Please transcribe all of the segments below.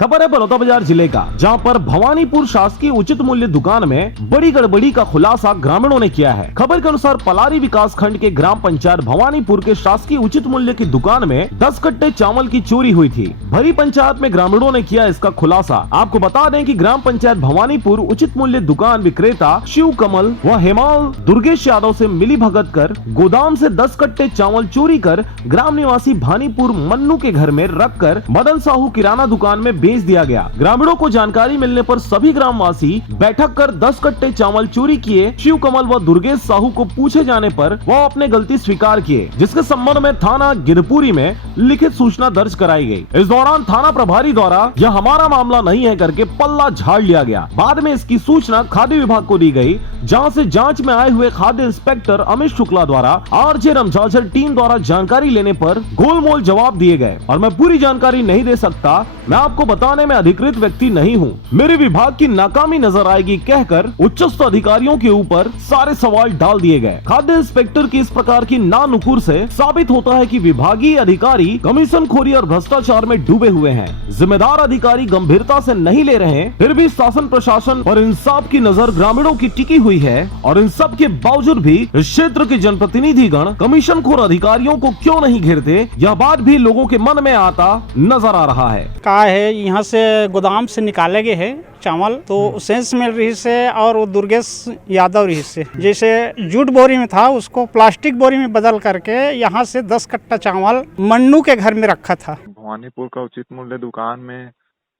खबर है बलौदा बाजार जिले का, जहां पर भवानीपुर शासकीय उचित मूल्य दुकान में बड़ी गड़बड़ी का खुलासा ग्रामीणों ने किया है। खबर के अनुसार पलारी विकास खंड के ग्राम पंचायत भवानीपुर के शासकीय उचित मूल्य की दुकान में 10 कट्टे चावल की चोरी हुई थी। भरी पंचायत में ग्रामीणों ने किया इसका खुलासा। आपको बता दें कि ग्राम पंचायत भवानीपुर उचित मूल्य दुकान विक्रेता शिव कमल व हेमाल दुर्गेश यादव से मिली भगत कर गोदाम से 10 कट्टे चावल चोरी कर ग्राम निवासी भानीपुर मन्नू के घर में रखकर मदन साहू किराना दुकान में बेच दिया गया। ग्रामीणों को जानकारी मिलने पर सभी ग्रामवासी बैठक कर 10 कट्टे चावल चोरी किए। शिव कमल व दुर्गेश साहू को पूछे जाने पर वह अपने गलती स्वीकार किए, जिसके संबंध में थाना गिरपुरी में लिखित सूचना दर्ज कराई गई। इस दौरान थाना प्रभारी द्वारा यह हमारा मामला नहीं है करके पल्ला झाड़ लिया गया। बाद में इसकी सूचना खाद्य विभाग को दी गई, जहां से जांच में आए हुए खाद्य इंस्पेक्टर अमित शुक्ला द्वारा आरजे रमझाझर टीम द्वारा जानकारी लेने पर गोलमोल जवाब दिए गए। और मैं पूरी जानकारी नहीं दे सकता, मैं आपको बताने में अधिकृत व्यक्ति नहीं हूं, मेरे विभाग की नाकामी नजर आएगी कहकर उच्चस्थ अधिकारियों के ऊपर सारे सवाल डाल दिए गए। खाद्य इंस्पेक्टर की इस प्रकार की नानुकुर से साबित होता है कि विभागीय अधिकारी कमीशन खोरी और भ्रष्टाचार में डूबे हुए हैं। जिम्मेदार अधिकारी गंभीरता से नहीं ले रहे हैं, फिर भी शासन प्रशासन और इंसाफ की नजर ग्रामीणों की टिकी हुई है। और इन सब के बावजूद भी इस क्षेत्र के जनप्रतिनिधि गण कमीशन खोर अधिकारियों को क्यों नहीं घेरते, यह बात भी लोगों के मन में आता नजर आ रहा है। का है यहाँ से गोदाम से निकाले गए है चावल, तो सेंस मिल रही से और वो दुर्गेश यादव रही से जैसे जूट बोरी में था उसको प्लास्टिक बोरी में बदल करके यहाँ से 10 कट्टा चावल मन्नू के घर में रखा था। भवानीपुर का उचित मूल्य दुकान में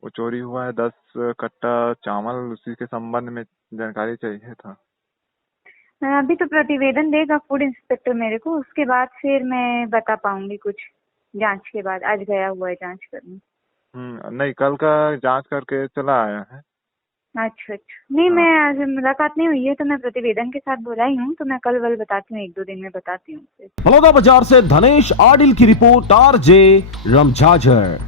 वो चोरी हुआ है 10 कट्टा चावल, उसी के संबंध में जानकारी चाहिए था। अभी तो प्रतिवेदन देगा फूड इंस्पेक्टर मेरे को, उसके बाद फिर मैं बता पाऊंगी कुछ जांच के बाद। आज गया हुआ है जांच करने। नहीं, कल का जांच करके चला आया है। अच्छा, नहीं मैं आज मुलाकात नहीं हुई है तो मैं प्रतिवेदन के साथ बुलाई हूँ, तो मैं कल बताती हूँ, 1-2 दिन में बताती हूँ। बलौदा बाजार से धनेश आडिल की रिपोर्ट, आरजे रमझाझर।